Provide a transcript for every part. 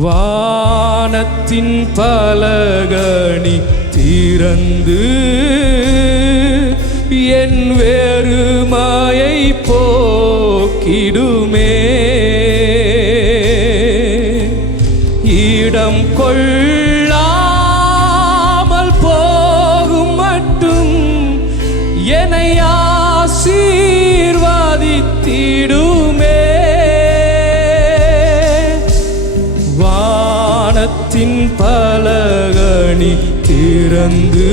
வானத்தின் பலகணி திறந்து என் வெறுமையை போக்கிடுமே. இடம் கொள்ளாமல் போகும் மட்டும் என்னை ஆசீர்வதித்திடுமே. வானத்தின் பலகணி திறந்து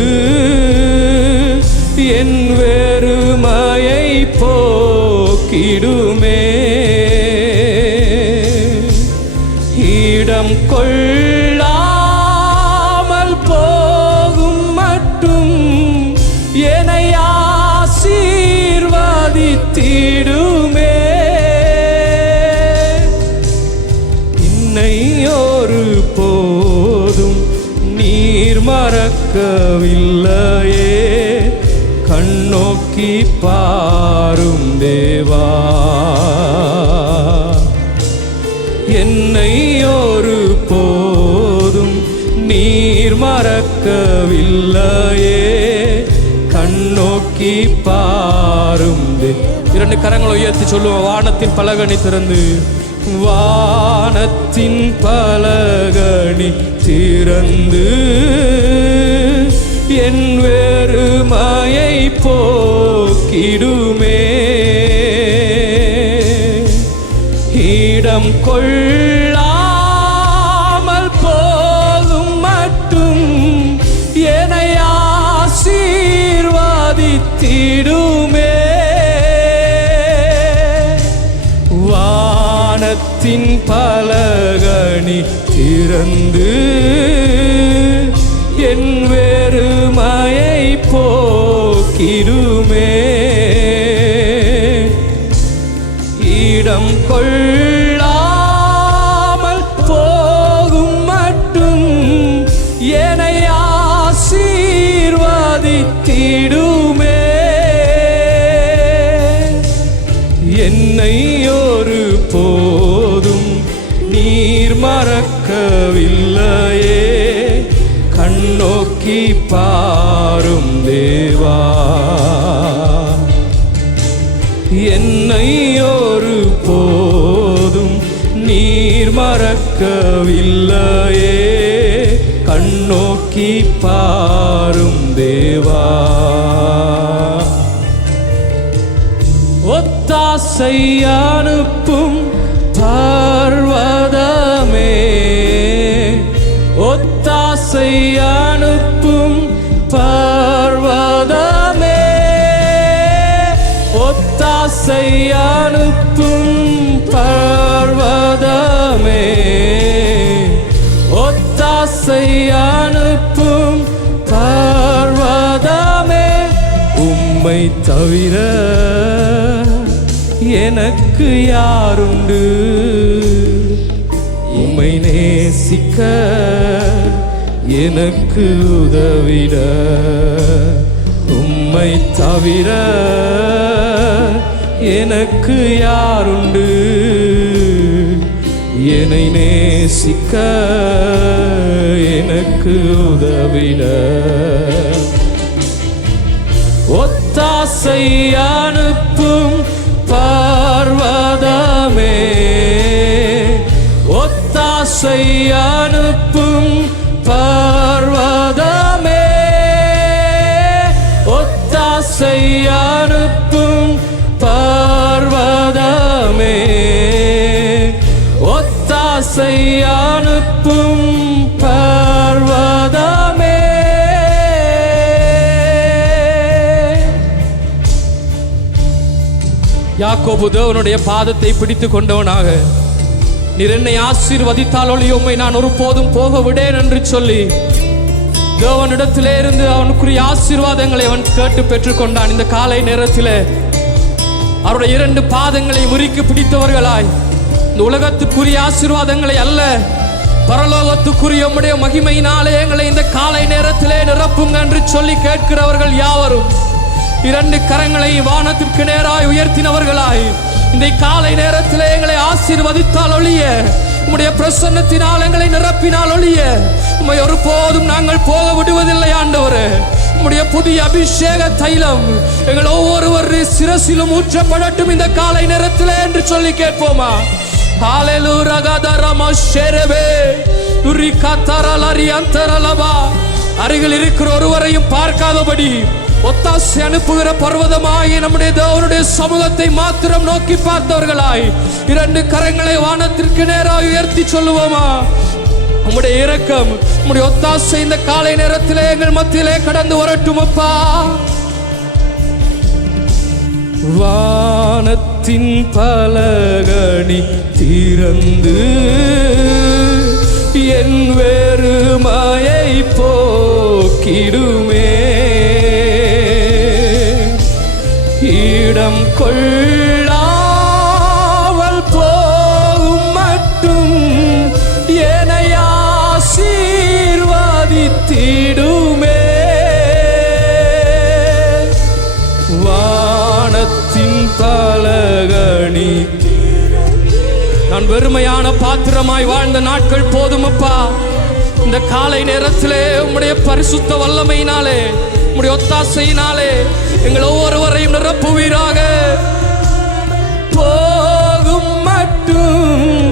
என் வெறுமையை போக்கிடுமே. இடம் கொள்ளாமல் போகும் மட்டும் என்னை ஆசீர்வதித்திடுமே. என்னை ஒரு போதும் நீர் மறக்கவில்லையே. கண்ணோக்கி பாரும் தேவா, என்னை ஒரு போதும் நீர் மறக்கவில்லையே. கண்ணோக்கி பாரும். இரண்டு கரங்களை உயர்த்தி சொல்லுவோம். வானத்தின் பலகணி திறந்து, வானத்தின் பலகணி திறந்து என் வெறுமையை போக்கிடுமே. இடம் கொள்ளாமல் போகும் மட்டும் என்னை ஆசீர்வதித்திடுமே. வானத்தின் பலகணி திறந்து என் வெறுமையை போக்கிடுமே. இடம் கொள்ளாமல் போகும் மட்டும் என்னை ஆசீர்வதித்திடுமே. என்னை ஒரு போதும் நீர் மறக்கவில்லையே. கண்ணோக்கி பாரும் தேவா, என்னை ஒரு போதும் நீர் மறக்கவில்லையே. கண்ணோக்கி பாரும் தேவா. ஒத்தாசை அனுப்பும் பர்வதமே, ஒத்தாசை அனுப்பும் பர்வதமே, ஒத்தாசை அனுப்பும் பர்வதமே, ஒத்தாசை அனுப்பும் பர்வதமே. உம்மை தவிர எனக்கு யாருண்டு? உம்மை நேசிக்க எனக்கு உதவிட. உம்மை தவிர எனக்கு யாருண்டு? என்னை நேசிக்க எனக்கு உதவிட. ஒத்தாசை அனுப்பும் பர்வதமே, ஒத்தாசை அனுப்பும் பர்வதமே, ஒத்தாசை அனுப்பும் பர்வதமே, ஒத்தாசை அனுப்பும் பர்வதமே. யாக்கோபு தேவனுடைய பாதத்தை பிடித்து கொண்டவனாக, நீர் என்னை ஆசீர்வதித்தால் ஒழிய உம்மை நான் ஒருபோதும் போக விடேன் என்று சொல்லி தேவனிடத்திலே இருந்து அவனுக்குரிய ஆசீர்வாதங்களை அவன் கேட்டு பெற்றுக்கொண்டான். இந்த காலை நேரத்தில் அவருடைய இரண்டு பாதங்களை முறுக்கி பிடித்தவர்களாய், இந்த உலகத்துக்குரிய ஆசீர்வாதங்களை அல்ல, பரலோகத்துக்குரிய உம்முடைய மகிமையினாலே எங்களை இந்த காலை நேரத்திலே நிரப்புங்க என்று சொல்லி கேட்கிறவர்கள் யாவரும் இரண்டு கரங்களை வானத்திற்கு நேராய் உயர்த்தினவர்களாய், இந்த காலை நேரத்தில் எங்களை ஆசீர்வதித்தால் ஒழிய உம்முடைய பிரசன்னத்தினால் எங்களை நிரப்பினால் ஒழிய உம்மை ஒருபோதும் நாங்கள் போக விடுவதில்லை ஆண்டவரே. உம்முடைய புதிய அபிஷேக தைலம் எங்கள் ஒவ்வொருவர் சிரசிலும் ஊற்றப்படட்டும் இந்த காலை நேரத்திலே என்று சொல்லி கேட்போமா? ஹalleluya ரகதரம ஷெரவே துரிகதரலரி அந்தரலபா. அருகில் இருக்கிற ஒருவரையும் பார்க்காதபடி ஒத்தாசை அனுப்புகிற பர்வதமாகி நம்முடைய தேவனுடைய சமூகத்தை மாத்திரம் நோக்கி பார்த்தவர்களாய் இரண்டு கரங்களை வானத்திற்கு நேராக உயர்த்தி சொல்லுவோமா? உம்முடைய இரக்கம், உம்முடைய ஒத்தாசை இந்த காலை நேரத்திலே எங்கள் மத்தியிலே கடந்து வரட்டும் அப்பா. வானத்தின் பலகணி திறந்து என் வெறுமையை போக்கிடுமே. இடம் கொள்ளாமல் போகும் மட்டும் என்னை ஆசீர்வதித்திடுமே. வானத்தின் பலகணி நான் வெறுமையான பாத்திரமாய் வாழ்ந்த நாட்கள் போதுமப்பா. இந்த காலை நேரத்திலே உம்முடைய பரிசுத்த வல்லமையினாலே உம்முடைய ஒத்தாசையினாலே எங்கள் ஒவ்வொருவரையும் நிரப்புவீராக. போகும் மட்டும்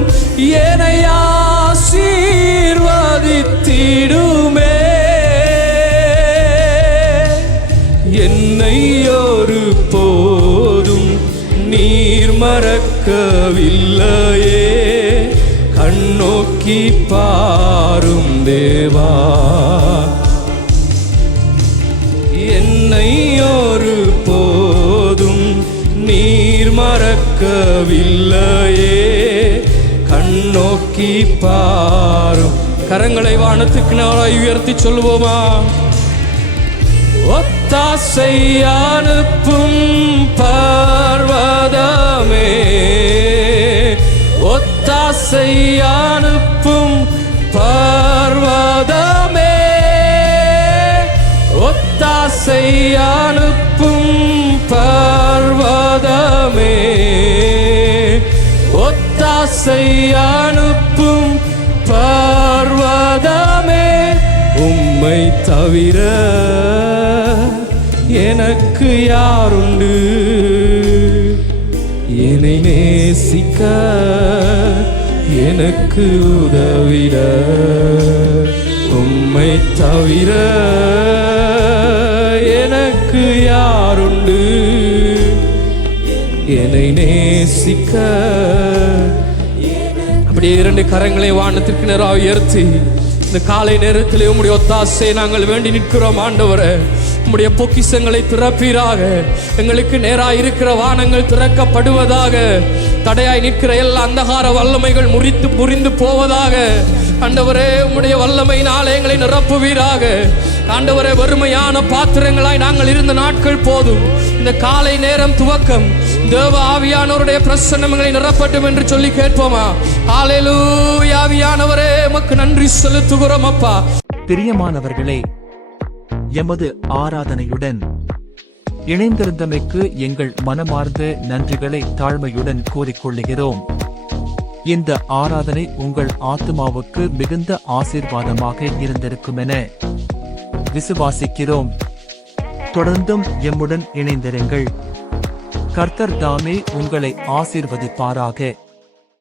என்னை ஆசீர்வதித்திடுமே. என்னை ஒரு போதும் நீர் மறக்கவில்லையே. கண்ணோக்கி பாரும் தேவா, என்னை ஒரு போதும் நீர் மறக்கவில்லையே. கண்ணோக்கி பாரும். கரங்களை வானத்துக்கு நேராய் உயர்த்தி சொல்லுவோமா? ஒத்தாசை அனுப்பும் பர்வதமே, ஒத்தாசை அனுப்பும் பர்வதமே, ஒத்தாசை அனுப்பும் பர்வதமே, ஒத்தாசை அனுப்பும் பர்வதமே. உம்மை தவிர எனக்கு யாருண்டு? என்னை நேசிக்க எனக்கு உதவிட. உம்மை தவிர எனக்கு யாருண்டு? என்னை நேசிக்க. அப்படியே இரண்டு கரங்களை வானத்திற்கு நேராக உயர்த்தி இந்த காலை நேரத்திலே உம்முடைய ஒத்தாசை நாங்கள் வேண்டி நிற்கிறோம் ஆண்டவரே. உம்முடைய பொக்கிஷங்களை திறப்பீராக. எங்களுக்கு நேராக இருக்கிற வானங்கள் திறக்கப்படுவதாக. தடையாய் நிற்கிற எல்லா அந்தகார வல்லமைகள் முறிந்து போவதாக. ஆண்டவரே, உம்முடைய வல்லமையினாலே எங்களை நிரப்புவீராக. ஆண்டவரே, வறுமையான பாத்திரங்களாய் நாங்கள் இருந்த நாட்கள் போதும். இந்த காலை நேரம் துவக்கம் தேவ ஆவியானவருடைய பிரசன்னங்களை நிரப்பட்டும் என்று சொல்லி கேட்போமா? ஹalleluya. ஆவியானவரே, உமக்கு நன்றி செலுத்துகிறோம் அப்பா. பிரியமானவர்களே, எமது ஆராதனையுடன் இணைந்திருந்தமைக்கு எங்கள் மனமார்ந்த நன்றிகளை தாழ்மையுடன் கூறிக்கொள்கிறோம். இந்த ஆராதனை உங்கள் ஆத்துமாவுக்கு மிகுந்த ஆசீர்வாதமாக இருந்திருக்கும் என விசுவாசிக்கிறோம். தொடர்ந்தும் எம்முடன் இணைந்திருங்கள். கர்த்தர் தாமே உங்களை ஆசீர்வதிப்பாராக.